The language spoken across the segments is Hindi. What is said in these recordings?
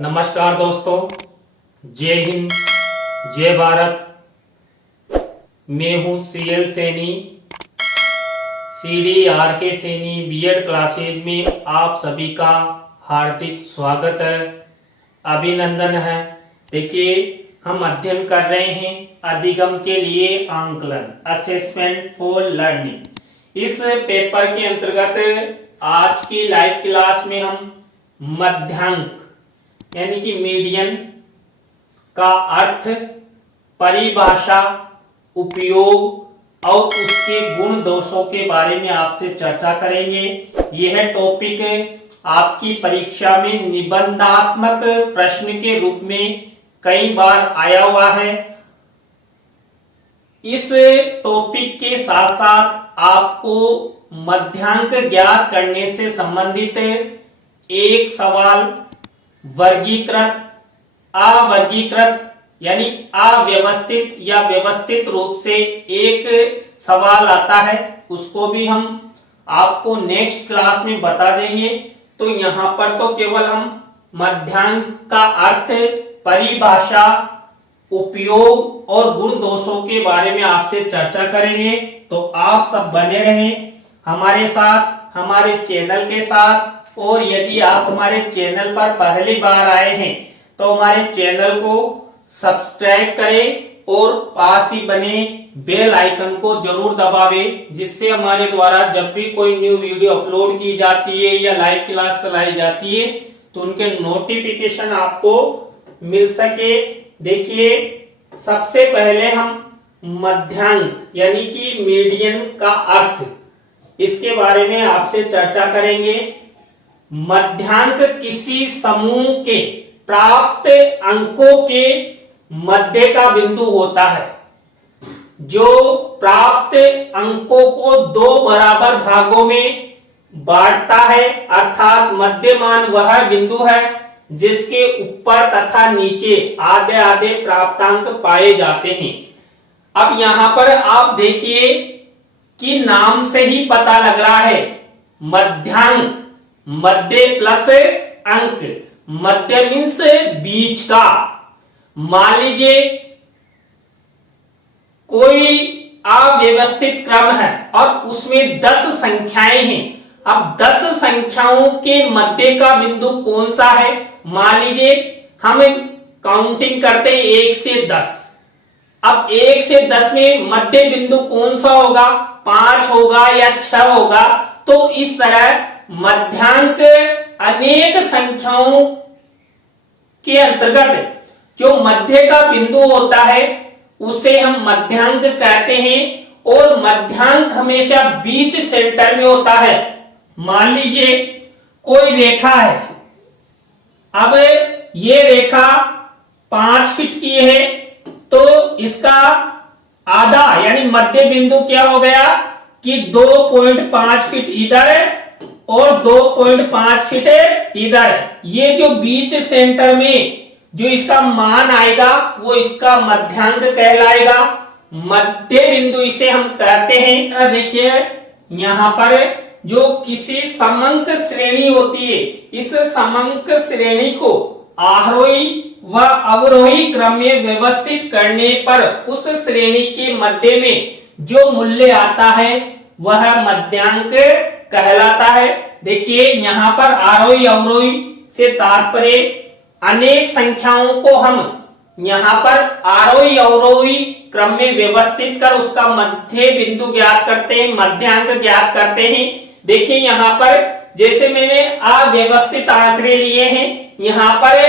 नमस्कार दोस्तों, जय हिंद, जय भारत। मैं हूँ CL Saini, CDRK Saini BEd classes में आप सभी का हार्दिक स्वागत है, अभिनंदन है। देखिए, हम अध्ययन कर रहे हैं अधिगम के लिए आंकलन, असेसमेंट फॉर लर्निंग। इस पेपर के अंतर्गत आज की लाइव क्लास में हम मध्यांक यानी कि मीडियन का अर्थ, परिभाषा, उपयोग और उसके गुण दोषों के बारे में आपसे चर्चा करेंगे। यह टॉपिक आपकी परीक्षा में निबंधात्मक प्रश्न के रूप में कई बार आया हुआ है। इस टॉपिक के साथ साथ आपको मध्यांक ज्ञात करने से संबंधित एक सवाल वर्गीकृत, अवर्गीकृत यानी अव्यवस्थित या व्यवस्थित रूप से एक सवाल आता है, उसको भी हम आपको नेक्स्ट क्लास में बता देंगे। तो यहाँ पर तो केवल हम मध्यांक का अर्थ, परिभाषा, उपयोग और गुण दोषों के बारे में आपसे चर्चा करेंगे। तो आप सब बने रहें हमारे साथ, हमारे चैनल के साथ। और यदि आप हमारे चैनल पर पहली बार आए हैं तो हमारे चैनल को सब्सक्राइब करें और पास ही बने बेल आइकन को जरूर दबावें, जिससे हमारे द्वारा जब भी कोई न्यू वीडियो अपलोड की जाती है या लाइव क्लास चलाई जाती है तो उनके नोटिफिकेशन आपको मिल सके। देखिए, सबसे पहले हम मध्यांक यानी कि मीडियन का अर्थ, इसके बारे में आपसे चर्चा करेंगे। मध्यांक किसी समूह के प्राप्त अंकों के मध्य का बिंदु होता है, जो प्राप्त अंकों को दो बराबर भागों में बांटता है। अर्थात मध्यमान वह बिंदु है जिसके ऊपर तथा नीचे आधे आधे प्राप्तांक पाए जाते हैं। अब यहां पर आप देखिए कि नाम से ही पता लग रहा है, मध्यांक, मध्य प्लस अंक, मध्य मीन्स बीच का। मान लीजिए कोई अव्यवस्थित क्रम है और उसमें 10 संख्याएं हैं। अब 10 संख्याओं के मध्य का बिंदु कौन सा है? मान लीजिए हम काउंटिंग करते हैं 1 से 10। अब 1 से 10 में मध्य बिंदु कौन सा होगा? 5 होगा या 6 होगा? तो इस तरह मध्यांक अनेक संख्याओं के अंतर्गत जो मध्य का बिंदु होता है उसे हम मध्यांक कहते हैं। और मध्यांक हमेशा बीच सेंटर में होता है। मान लीजिए कोई रेखा है, अब ये रेखा 5 फीट की है, तो इसका आधा यानी मध्य बिंदु क्या हो गया कि 2.5 फीट इधर और 2.5 फीट इधर। ये जो बीच सेंटर में जो इसका मान आएगा वो इसका मध्यांक कहलाएगा। मध्य बिंदु इसे हम कहते हैं। देखिए यहाँ पर जो किसी समंक श्रेणी होती है, इस समंक श्रेणी को आरोही व अवरोही क्रम में व्यवस्थित करने पर उस श्रेणी के मध्य में जो मूल्य आता है वह मध्यांक कहलाता है। देखिए यहाँ पर आरोही अवरोही से तात्पर्य अनेक संख्याओं को हम यहाँ पर आरोही अवरोही क्रम में व्यवस्थित कर उसका मध्य बिंदु ज्ञात करते हैं, मध्यांक ज्ञात करते हैं। देखिए यहाँ पर जैसे मैंने अव्यवस्थित आंकड़े लिए हैं, यहाँ पर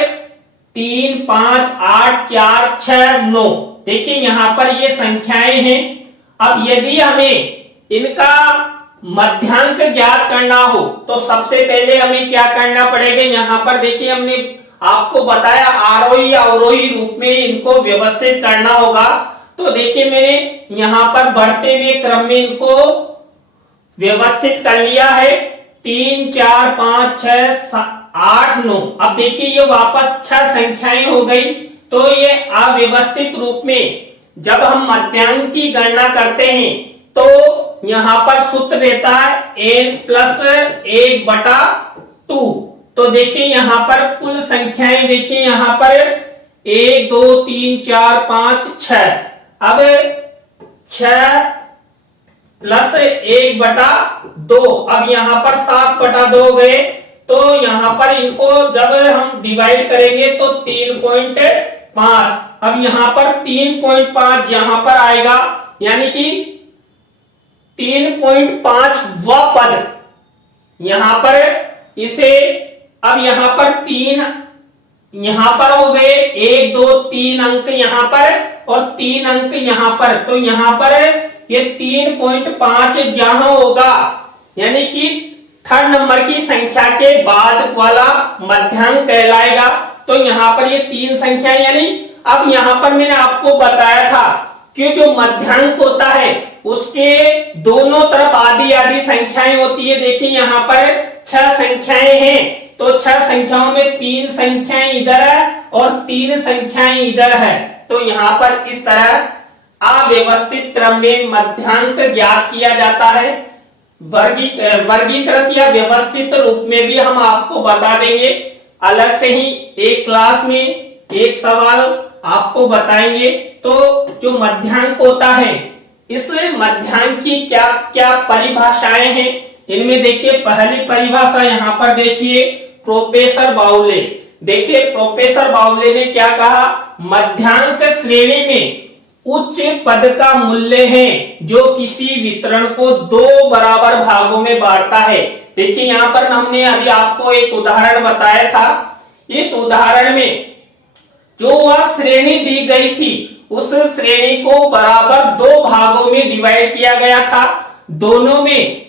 3, 5, 8, 4, 6, 9। देखिए यहाँ पर ये संख्याएं हैं। अब यदि हमें इनका मध्यांक ज्ञात करना हो तो सबसे पहले हमें क्या करना पड़ेगा? यहाँ पर देखिए हमने आपको बताया आरोही या अवरोही रूप में इनको व्यवस्थित करना होगा। तो देखिए मैंने यहाँ पर बढ़ते हुए क्रम में इनको व्यवस्थित कर लिया है। 3, 4, 5, 6, 8, 9। अब देखिए ये वापस 6 संख्याएं हो गई। तो ये अव्यवस्थित रूप में जब हम मध्यांक की गणना करते हैं तो यहाँ पर सूत्र रहता है n + 1/2। तो देखिए यहाँ पर कुल संख्याएं देखिए यहाँ पर 1 2 3 4 5 6, अब 6 प्लस 1/2, अब यहाँ पर 7/2 गए, तो यहाँ पर इनको जब हम डिवाइड करेंगे तो 3.5, अब यहाँ पर 3.5 यहाँ पर आएगा, यानी कि 3.5वां पद यहाँ पर इसे, अब यहाँ पर 3 यहाँ पर हो गए, 1 2 3 अंक यहाँ पर और 3 अंक यहाँ पर, तो यहाँ पर ये 3.5 जहां होगा, यानी कि थर्ड नंबर की संख्या के बाद वाला मध्यांक कहलाएगा। तो यहाँ पर ये 3 संख्या, यानी अब यहाँ पर मैंने आपको बताया था कि जो मध्यांक होता है उसके दोनों तरफ आधी आधी संख्याएं होती है। देखिए यहाँ पर 6 संख्याएं हैं, तो 6 संख्याओं में 3 संख्याएं इधर है और 3 संख्याएं इधर है, तो यहाँ पर इस तरह अव्यवस्थित क्रम में मध्यांक ज्ञात किया जाता है। वर्गीकृत या व्यवस्थित रूप में भी हम आपको बता देंगे, अलग से ही एक क्लास में एक सवाल आपको बताएंगे। तो जो मध्यांक होता है, इस मध्यांक की क्या क्या परिभाषाएं हैं, इनमें देखिए पहली परिभाषा यहाँ पर देखिए प्रोफेसर बाउले, देखिए प्रोफेसर बाउले ने क्या कहा, मध्यांक श्रेणी में उच्च पद का मूल्य है जो किसी वितरण को 2 बराबर भागों में बांटता है। देखिए यहाँ पर हमने अभी आपको एक उदाहरण बताया था, इस उदाहरण में जो वह श्रेणी दी गई थी उस श्रेणी को बराबर 2 भागों में डिवाइड किया गया था, दोनों में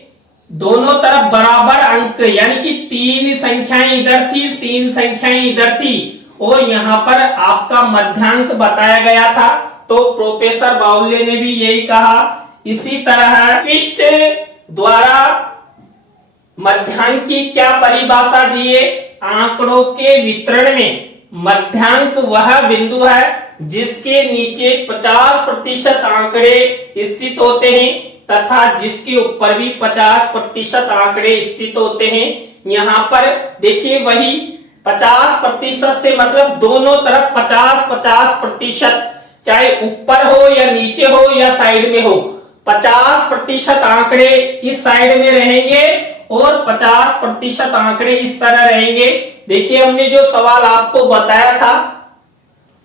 दोनों तरफ बराबर अंक, यानी कि 3 संख्याएं इधर थी 3 संख्याएं इधर थी, और यहाँ पर आपका मध्यांक बताया गया था। तो प्रोफेसर बाउले ने भी यही कहा। इसी तरह क्विस्ट द्वारा मध्यांक की क्या परिभाषा दिए, आंकड़ों के वितरण में मध्यांक वह बिंदु है जिसके नीचे 50% आंकड़े स्थित होते हैं तथा जिसके ऊपर भी 50% आंकड़े स्थित होते हैं। यहाँ पर देखिए वही 50% से मतलब दोनों तरफ 50-50%, चाहे ऊपर हो या नीचे हो या साइड में हो, 50% आंकड़े इस साइड में रहेंगे और 50% आंकड़े इस तरह रहेंगे। देखिए हमने जो सवाल आपको बताया था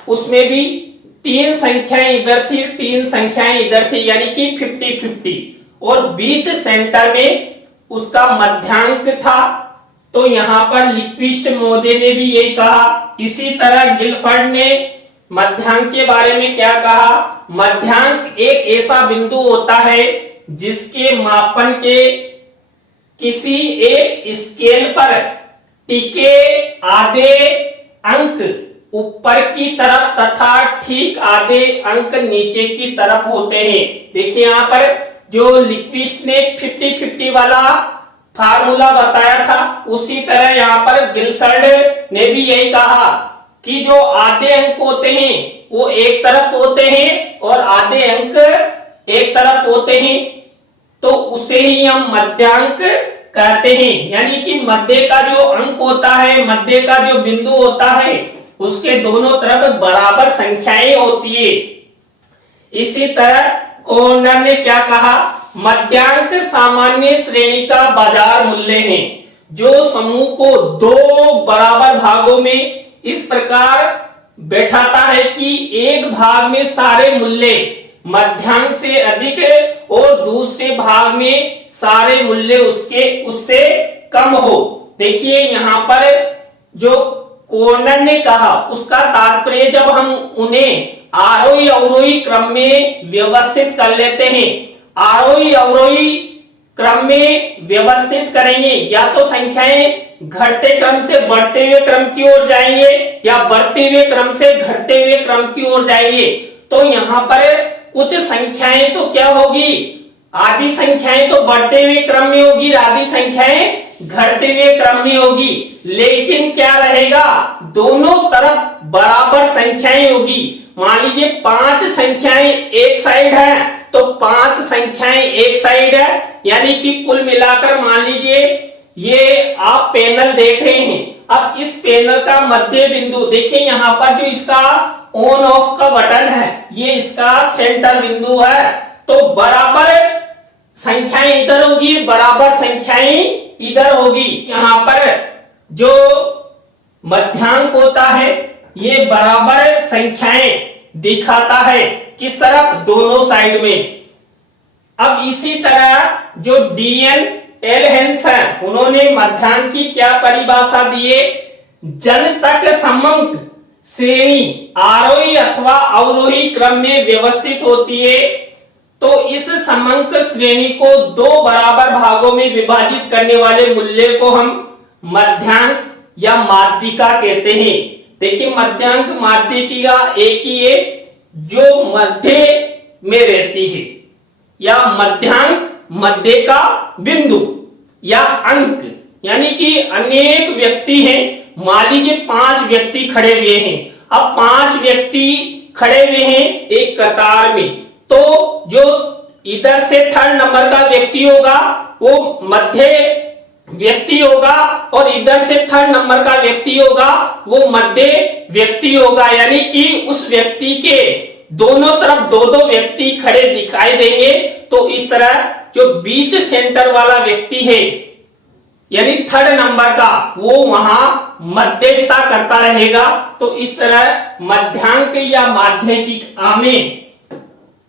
उसमें भी 3 संख्याएं इधर थी 3 संख्याएं इधर थी, यानी कि 50-50, और बीच सेंटर में उसका मध्यांक था। तो यहाँ पर लिक्विस्ट महोदय ने भी यही कहा। इसी तरह गिलफर्ड ने मध्यांक के बारे में क्या कहा, मध्यांक एक ऐसा बिंदु होता है जिसके मापन के किसी एक स्केल पर टिके आधे अंक ऊपर की तरफ तथा ठीक आधे अंक नीचे की तरफ होते हैं। देखिए यहाँ पर जो लिक्विस्ट ने 50-50 वाला फार्मूला बताया था, उसी तरह यहाँ पर गिलफर्ड ने भी यही कहा कि जो आधे अंक होते हैं वो एक तरफ होते हैं और आधे अंक एक तरफ होते हैं, तो उसे ही हम मध्यांक कहते हैं। यानी कि मध्य का जो अंक होता है, मध्य का जो बिंदु होता है, उसके दोनों तरफ बराबर संख्याएं होती है। इसी तरह कॉर्नर ने क्या कहा, मध्यांक सामान्य श्रेणी का बाजार मूल्य है जो समूह को 2 बराबर भागों में इस प्रकार बैठाता है कि एक भाग में सारे मूल्य मध्यांक से अधिक और दूसरे भाग में सारे मूल्य उससे कम हो। देखिए यहाँ पर जो कॉर्नर ने कहा उसका तात्पर्य, जब हम उन्हें आरोही अवरोही क्रम में व्यवस्थित कर लेते हैं, आरोही अवरोही क्रम में व्यवस्थित करेंगे, या तो संख्याएं घटते क्रम से बढ़ते हुए क्रम की ओर जाएंगे या बढ़ते हुए क्रम से घटते हुए क्रम की ओर जाएंगे। तो यहाँ पर कुछ संख्याएं तो क्या होगी, आधी संख्याएं तो बढ़ते हुए क्रम में होगी, आधी संख्याएं घटते हुए क्रम में होगी, लेकिन क्या रहेगा, दोनों तरफ बराबर संख्याएं होगी। मान लीजिए 5 संख्याएं एक साइड है तो 5 संख्याएं एक साइड है, यानी कि कुल मिलाकर मान लीजिए ये आप पैनल देख रहे हैं अब इस पैनल का मध्य बिंदु देखिए, यहाँ पर जो इसका ऑन ऑफ का बटन है ये इसका सेंटर बिंदु है। तो बराबर संख्याएं इधर होगी, बराबर संख्याएं इधर होगी। यहाँ पर जो मध्यांक होता है ये बराबर संख्याएं दिखाता है, किस तरफ, दोनों साइड में। अब इसी तरह जो डीएन एलहेंस है उन्होंने मध्यांक की क्या परिभाषा दी है, जनतक समंक श्रेणी आरोही अथवा अवरोही क्रम में व्यवस्थित होती है। तो इस समंक श्रेणी को दो बराबर भागों में विभाजित करने वाले मूल्य को हम मध्यांक या माध्यिका कहते हैं। देखिए मध्यांक माध्यिका एक ही है जो मध्य में रहती है, या मध्यांक मध्य का बिंदु या अंक, यानी कि अनेक व्यक्ति हैं। मान लीजिए 5 व्यक्ति खड़े हुए हैं। अब 5 व्यक्ति खड़े हुए हैं एक कतार में, तो जो इधर से थर्ड नंबर का व्यक्ति होगा वो मध्य व्यक्ति होगा, और इधर से थर्ड नंबर का व्यक्ति होगा वो मध्य व्यक्ति होगा। यानी कि उस व्यक्ति के दोनों तरफ दो दो व्यक्ति खड़े दिखाई देंगे। तो इस तरह जो बीच सेंटर वाला व्यक्ति है यानी थर्ड नंबर का, वो वहां मध्यस्थता करता रहेगा। तो इस तरह मध्यांक या माध्यिका में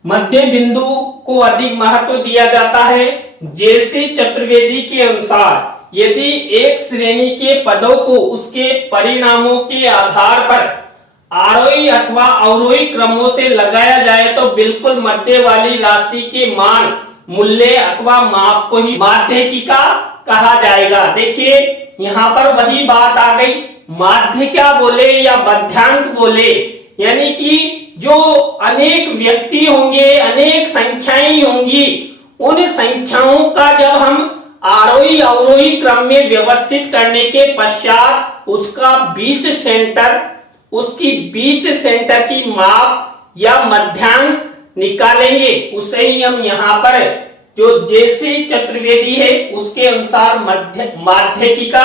मध्य बिंदु को अधिक महत्व दिया जाता है। जैसे चतुर्वेदी के अनुसार यदि एक श्रेणी के पदों को उसके परिणामों के आधार पर आरोही अथवा अवरोही क्रमों से लगाया जाए तो बिल्कुल मध्य वाली राशि के मान, मूल्य अथवा माप को ही माध्यिका कहा जाएगा। देखिए यहाँ पर वही बात आ गई, माध्यिका बोले या मध्यांक बोले, यानी कि जो अनेक व्यक्ति होंगे, अनेक संख्याएं होंगी, उन संख्याओं का जब हम आरोही अवरोही क्रम में व्यवस्थित करने के पश्चात उसका बीच सेंटर, उसकी बीच सेंटर की माप या मध्यांक निकालेंगे। उसे ही हम यहाँ पर जो जैसे चतुर्वेदी है उसके अनुसार माध्यिका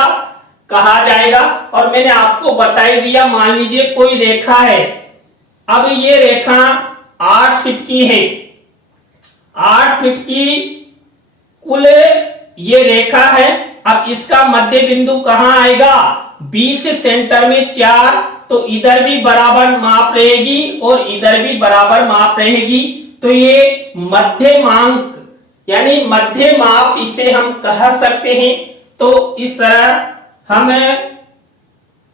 कहा जाएगा। और मैंने आपको बता दिया, मान लीजिए कोई रेखा है, अब ये रेखा 8 फीट की है, 8 फीट की कुल ये रेखा है। अब इसका मध्य बिंदु कहाँ आएगा, बीच सेंटर में 4, तो इधर भी बराबर माप रहेगी और इधर भी बराबर माप रहेगी। तो ये मध्यमांक यानी मध्य माप इसे हम कह सकते हैं। तो इस तरह हम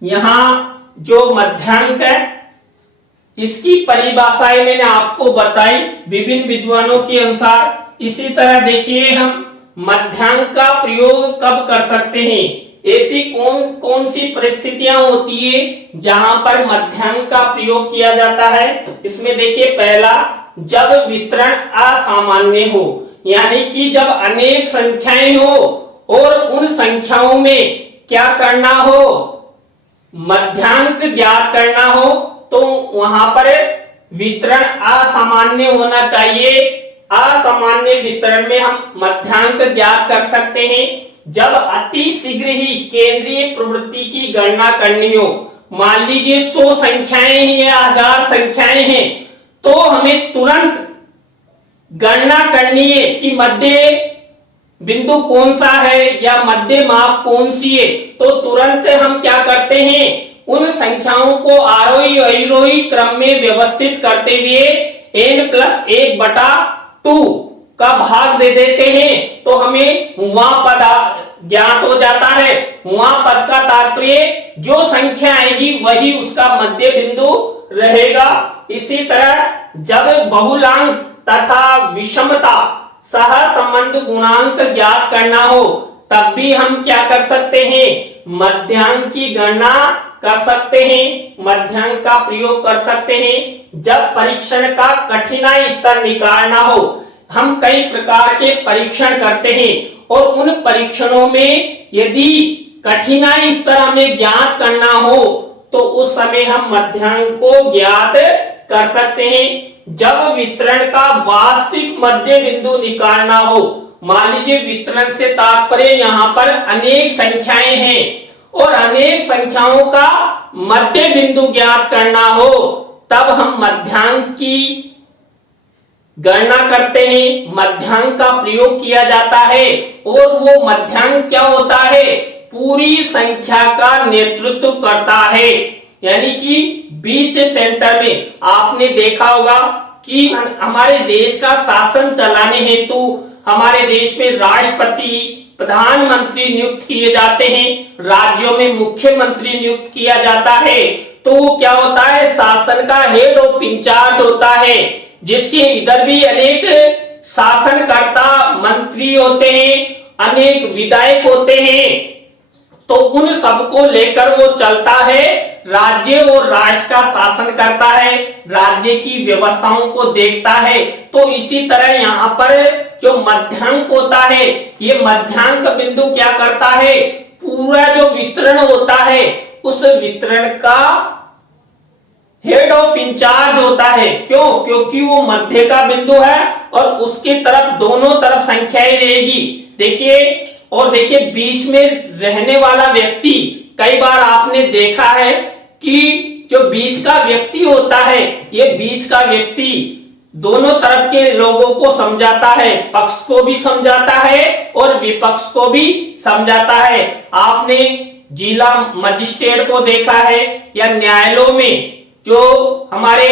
यहाँ जो मध्यांक है इसकी परिभाषाएं मैंने आपको बताई विभिन्न विद्वानों के अनुसार। इसी तरह देखिए हम मध्यांक का प्रयोग कब कर सकते हैं, ऐसी कौन कौन सी परिस्थितियां होती है जहां पर मध्यांक का प्रयोग किया जाता है। इसमें देखिए पहला, जब वितरण असामान्य हो, यानी कि जब अनेक संख्याएं हो और उन संख्याओं में क्या करना हो, मध्यांक ज्ञात करना हो, तो वहां पर वितरण असामान्य होना चाहिए। असामान्य वितरण में हम मध्यांक ज्ञात कर सकते हैं जब अति शीघ्र ही केंद्रीय प्रवृत्ति की गणना करनी हो। मान लीजिए 100 संख्याएं हैं या 1000 संख्याएं हैं, तो हमें तुरंत गणना करनी है कि मध्य बिंदु कौन सा है या मध्य माप कौन सी है। तो तुरंत हम क्या करते हैं, उन संख्याओं को आरोही अवरोही क्रम में व्यवस्थित करते हुए n+1/2 का भाग दे देते हैं। तो हमें वहां पद ज्ञात हो जाता है। वहां पद का तात्पर्य जो संख्या आएगी वही उसका मध्य बिंदु रहेगा। इसी तरह जब बहुलांक तथा विषमता सह संबंध गुणांक ज्ञात करना हो, तब भी हम क्या कर सकते हैं, मध्यांक की गणना कर सकते हैं, मध्यांक का प्रयोग कर सकते हैं। जब परीक्षण का कठिनाई स्तर निकालना हो, हम कई प्रकार के परीक्षण करते हैं और उन परीक्षणों में यदि कठिनाई स्तर हमें ज्ञात करना हो तो उस समय हम मध्यांक को ज्ञात कर सकते हैं। जब वितरण का वास्तविक मध्य बिंदु निकालना हो, मान लीजिए वितरण से तात्पर्य यहाँ पर अनेक संख्याएं हैं और अनेक संख्याओं का मध्य बिंदु ज्ञात करना हो, तब हम मध्यांक की गणना करते हैं, मध्यांक का प्रयोग किया जाता है। और वो मध्यांक क्या होता है? पूरी संख्या का नेतृत्व करता है। यानी कि बीच सेंटर में आपने देखा होगा कि हमारे देश का शासन चलाने हेतु हमारे देश में राष्ट्रपति, प्रधानमंत्री नियुक्त किए जाते हैं, राज्यों में मुख्यमंत्री नियुक्त किया जाता है। तो क्या होता है? शासन का हेड ऑफ इंचार्ज होता है, जिसके इधर भी अनेक शासनकर्ता मंत्री होते हैं, अनेक विधायक होते हैं। तो उन सबको लेकर वो चलता है, राज्य और राष्ट्र का शासन करता है, राज्य की व्यवस्थाओं को देखता है। तो इसी तरह यहाँ पर जो मध्यांक होता है, ये मध्यांक बिंदु क्या करता है? पूरा जो वितरण होता है उस वितरण का हेड ऑफ इंचार्ज होता है। क्यों? क्योंकि वो मध्य का बिंदु है और उसकी तरफ दोनों तरफ संख्याएं रहेगी। देखिए, और देखिए बीच में रहने वाला व्यक्ति, कई बार आपने देखा है कि जो बीच का व्यक्ति होता है, ये बीच का व्यक्ति दोनों तरफ के लोगों को समझाता है, पक्ष को भी समझाता है और विपक्ष को भी समझाता है। आपने जिला मजिस्ट्रेट को देखा है या न्यायालयों में जो हमारे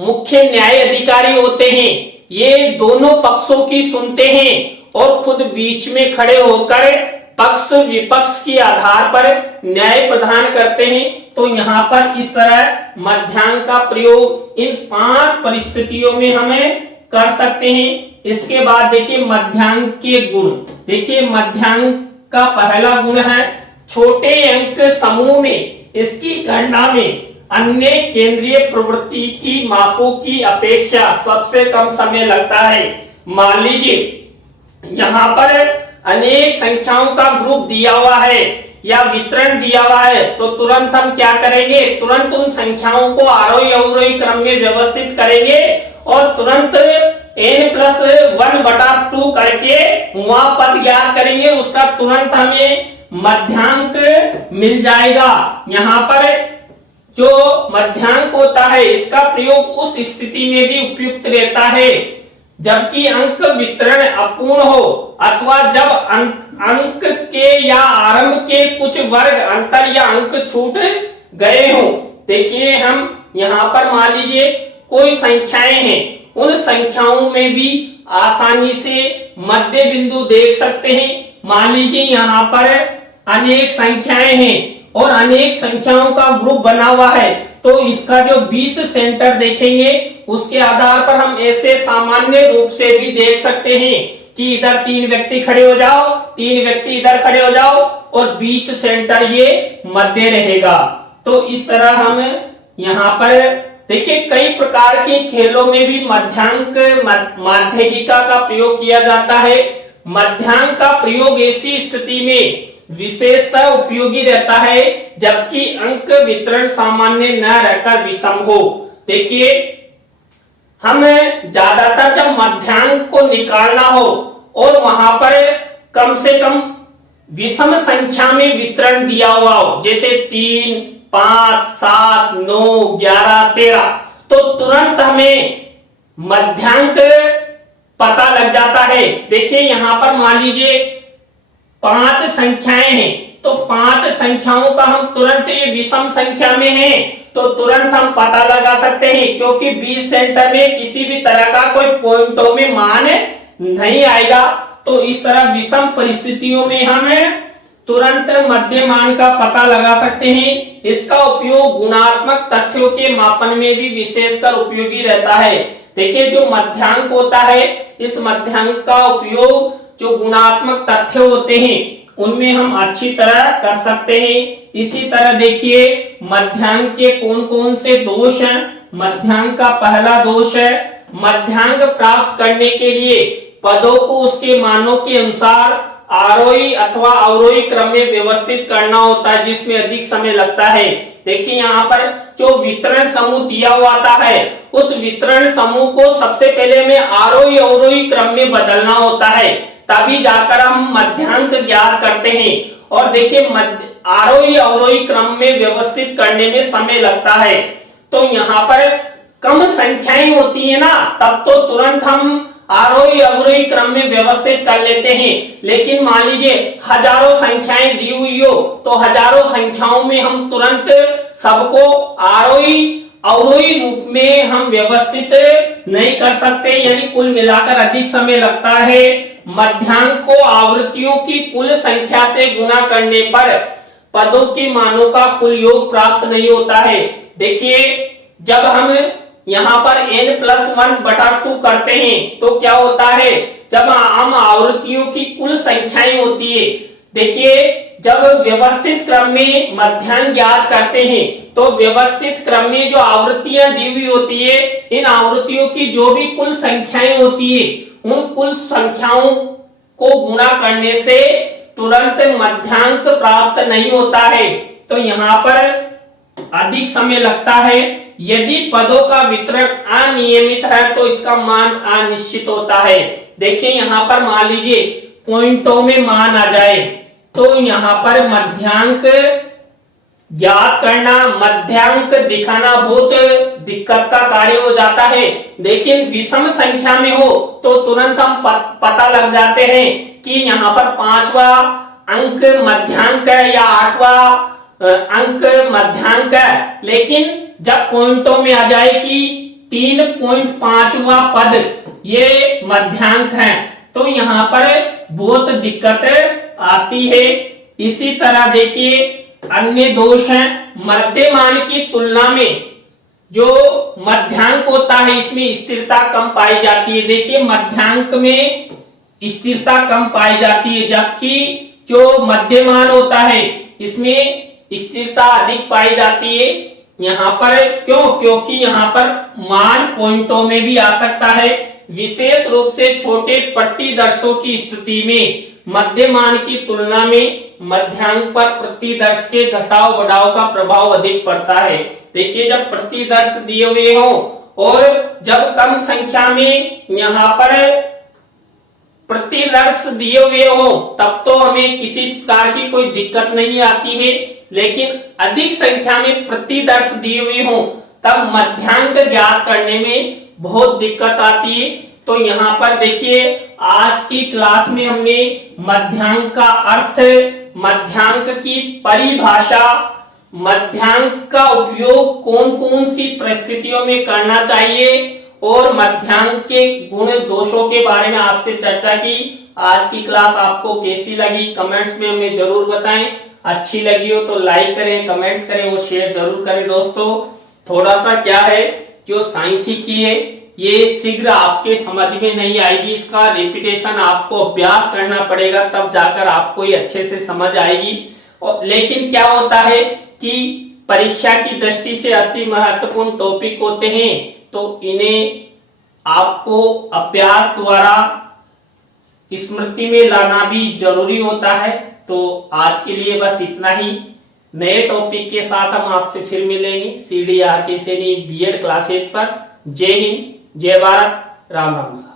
मुख्य न्याय अधिकारी होते हैं, ये दोनों पक्षों की सुनते हैं और खुद बीच में खड़े होकर पक्ष विपक्ष के आधार पर न्याय प्रदान करते हैं। तो यहाँ पर इस तरह मध्यांक का प्रयोग इन 5 परिस्थितियों में हमें कर सकते हैं। इसके बाद देखिए मध्यांक के गुण। देखिए मध्यांक का पहला गुण है छोटे अंक समूह में इसकी गणना में अन्य केंद्रीय प्रवृत्ति की मापों की अपेक्षा सबसे कम समय लगता है। मान लीजिए यहाँ पर अनेक संख्याओं का ग्रुप दिया हुआ है या वितरण दिया हुआ है, तो तुरंत हम क्या करेंगे? तुरंत उन संख्याओं को आरोही अवरोही क्रम में व्यवस्थित करेंगे और तुरंत n+1/2 करके वहां पद ज्ञात करेंगे, उसका तुरंत हमें मध्यांक मिल जाएगा। यहाँ पर जो मध्यांक होता है इसका प्रयोग उस स्थिति में भी उपयुक्त रहता है जबकि अंक वितरण अपूर्ण हो अथवा जब अंक के या आरंभ के कुछ वर्ग अंतर या अंक छूट गए हो। देखिए हम यहाँ पर मान लीजिए कोई संख्याएं हैं, उन संख्याओं में भी आसानी से मध्य बिंदु देख सकते हैं। मान लीजिए यहाँ पर अनेक संख्याएं हैं और अनेक संख्याओं का ग्रुप बना हुआ है, तो इसका जो बीच सेंटर देखेंगे उसके आधार पर हम ऐसे सामान्य रूप से भी देख सकते हैं कि इधर 3 व्यक्ति खड़े हो जाओ, 3 व्यक्ति इधर खड़े हो जाओ और बीच सेंटर ये मध्य रहेगा। तो इस तरह हम यहाँ पर देखिए कई प्रकार के खेलों में भी मध्यांक माध्यिका का प्रयोग किया जाता है। मध्यांक का प्रयोग ऐसी स्थिति में विशेषतः उपयोगी रहता है जबकि अंक वितरण सामान्य न रहकर विषम हो। देखिए हम ज्यादातर जब मध्यांक को निकालना हो और वहां पर कम से कम विषम संख्या में वितरण दिया हुआ हो, जैसे 3, 5, 7, 9, 11, 13, तो तुरंत हमें मध्यांक पता लग जाता है। देखिए यहाँ पर मान लीजिए 5 संख्याएं हैं, तो 5 संख्याओं का हम तुरंत ये विषम संख्या में है तो तुरंत हम पता लगा सकते हैं, क्योंकि बीच सेंटर में किसी भी तरह का कोई पॉइंटों में मान नहीं आएगा। तो इस तरह विषम परिस्थितियों में हम तुरंत मध्य मान का पता लगा सकते हैं। इसका उपयोग गुणात्मक तथ्यों के मापन में भी विशेषकर उपयोगी रहता है। देखिए जो मध्यांक होता है, इस मध्यांक का उपयोग जो गुणात्मक तथ्य होते हैं उनमें हम अच्छी तरह कर सकते हैं। इसी तरह देखिए मध्यांक के कौन कौन से दोष हैं। मध्यांक का पहला दोष है मध्यांक प्राप्त करने के लिए पदों को उसके मानों के अनुसार आरोही अथवा अवरोही क्रम में व्यवस्थित करना होता है, जिसमें अधिक समय लगता है। देखिए यहाँ पर जो वितरण समूह दिया हुआ है उस वितरण समूह को सबसे पहले हमें आरोही अवरोही क्रम में बदलना होता है, तभी जाकर हम मध्यांक ज्ञात करते हैं। और देखिए आरोही अवरोही क्रम में व्यवस्थित करने में समय लगता है। तो यहाँ पर कम संख्याएं होती है ना, तब तो तुरंत हम आरोही अवरोही क्रम में व्यवस्थित कर लेते हैं। लेकिन मान लीजिए हजारों संख्याएं दी हुई हो, तो हजारों संख्याओं में हम तुरंत सबको आरोही अवरोही रूप में हम व्यवस्थित नहीं कर सकते, यानी कुल मिलाकर अधिक समय लगता है। मध्यांक को आवृत्तियों की कुल संख्या से गुणा करने पर पदों के मानों का कुल योग प्राप्त नहीं होता है। देखिए जब हम यहाँ पर n+1/2 करते हैं तो क्या होता है, जब हम आवृत्तियों की कुल संख्याएं होती है, देखिए जब व्यवस्थित क्रम में मध्यांक ज्ञात करते हैं तो व्यवस्थित क्रम में जो आवृत्तियां दी हुई होती है, इन आवृत्तियों की जो भी कुल संख्याएं होती है, उन कुल संख्याओं को गुणा करने से तुरंत मध्यांक प्राप्त नहीं होता है। तो यहाँ पर अधिक समय लगता है। यदि पदों का वितरण अनियमित है तो इसका मान अनिश्चित होता है। देखिए यहाँ पर मान लीजिए पॉइंटों में मान आ जाए तो यहाँ पर मध्यांक ज्ञात करना, मध्यांक दिखाना बहुत दिक्कत का कार्य हो जाता है। लेकिन विषम संख्या में हो तो तुरंत हम पता लग जाते हैं कि यहाँ पर 5वां अंक मध्यांक है या 8वां अंक मध्यांक है। लेकिन जब पॉइंटों में आ जाए कि 3.5वां पद ये मध्यांक है तो यहाँ पर बहुत दिक्कत आती है। इसी तरह देखिए अन्य दोष हैं, मध्यमान की तुलना में जो मध्यांक होता है इसमें स्थिरता कम पाई जाती है। देखिए मध्यांक में स्थिरता कम पाई जाती है, जबकि जो मध्यमान होता है इसमें स्थिरता अधिक पाई जाती है। यहाँ पर क्योंकि यहाँ पर मान पॉइंटों में भी आ सकता है। विशेष रूप से छोटे प्रतिदर्शों की स्थिति में मध्यमान की तुलना में मध्यांक पर प्रतिदर्श के घटाव बढ़ाव का प्रभाव अधिक पड़ता है। देखिए जब प्रतिदर्श दिए हुए हो और जब कम संख्या में यहाँ पर प्रतिदर्श दिए हुए हो तब तो हमें किसी प्रकार की कोई दिक्कत नहीं आती है। लेकिन अधिक संख्या में प्रतिदर्श दिए हुए हो तब मध्यांक ज्ञात करने में बहुत दिक्कत आती है। तो यहाँ पर देखिए आज की क्लास में हमने मध्यांक का अर्थ, मध्यांक की परिभाषा, मध्यांक का उपयोग कौन कौन सी परिस्थितियों में करना चाहिए और मध्यांक के गुण दोषों के बारे में आपसे चर्चा की। आज की क्लास आपको कैसी लगी कमेंट्स में हमें जरूर बताएं। अच्छी लगी हो तो लाइक करें, कमेंट्स करें और शेयर जरूर करें। दोस्तों थोड़ा सा क्या है, जो सांख्यिकी है ये शीघ्र आपके समझ में नहीं आएगी, इसका रिपीटेशन आपको अभ्यास करना पड़ेगा तब जाकर आपको ये अच्छे से समझ आएगी। और लेकिन क्या होता है कि परीक्षा की दृष्टि से अति महत्वपूर्ण टॉपिक होते हैं तो इन्हें आपको अभ्यास द्वारा स्मृति में लाना भी जरूरी होता है। तो आज के लिए बस इतना ही। नए टॉपिक के साथ हम आपसे फिर मिलेंगे CDRK सैनिक B.Ed क्लासेज पर। जय हिंद, जय भारत, राम राम।